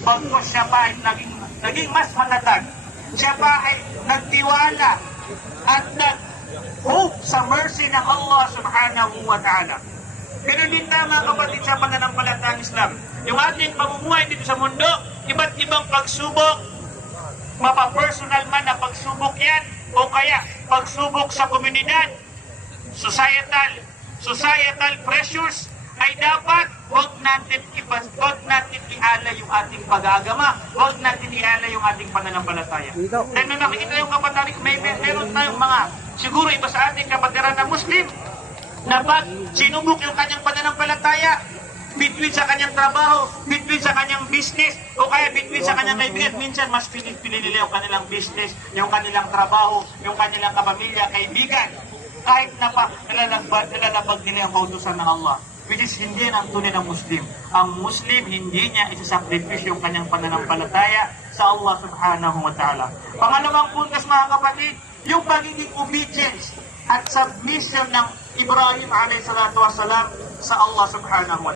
bagkus siya pa ay naging mas matatag. Siya pa ay nagtiwala at nag-hope sa mercy ng Allah subhanahu wa ta'ala. Pero din mga kapatid sa pananampalatayang Islam, yung ating pamumuhay dito sa mundo, iba't ibang pagsubok, mapapersonal man na pagsubok yan, o kaya pagsubok sa komunidad, societal pressures, ay dapat huwag natin iala yung ating pag-aagama, huwag natin iala yung ating pananampalataya. Dahil nung nakikita yung kapatid, meron tayong mga, siguro iba sa ating kapatiran na Muslim, na pag sinubok yung kanyang pananampalataya, between sa kanyang trabaho, between sa kanyang business, o kaya between sa kanyang kaibigan, minsan mas pinili nila yung kanilang business, yung kanilang trabaho, yung kanilang kapamilya, kaibigan, kahit na pa nalalabag nila yung kautusan ng Allah. Which is hindi yan ang tunay ng Muslim. Ang Muslim, hindi niya isasakripisyo yung kanyang pananampalataya sa Allah subhanahu wa ta'ala. Pangalawang puntos mga kapatid, yung pagiging obedience at submission ng Ibrahim alayhi salatu wasalam sa Allah subhanahu wa ta'ala.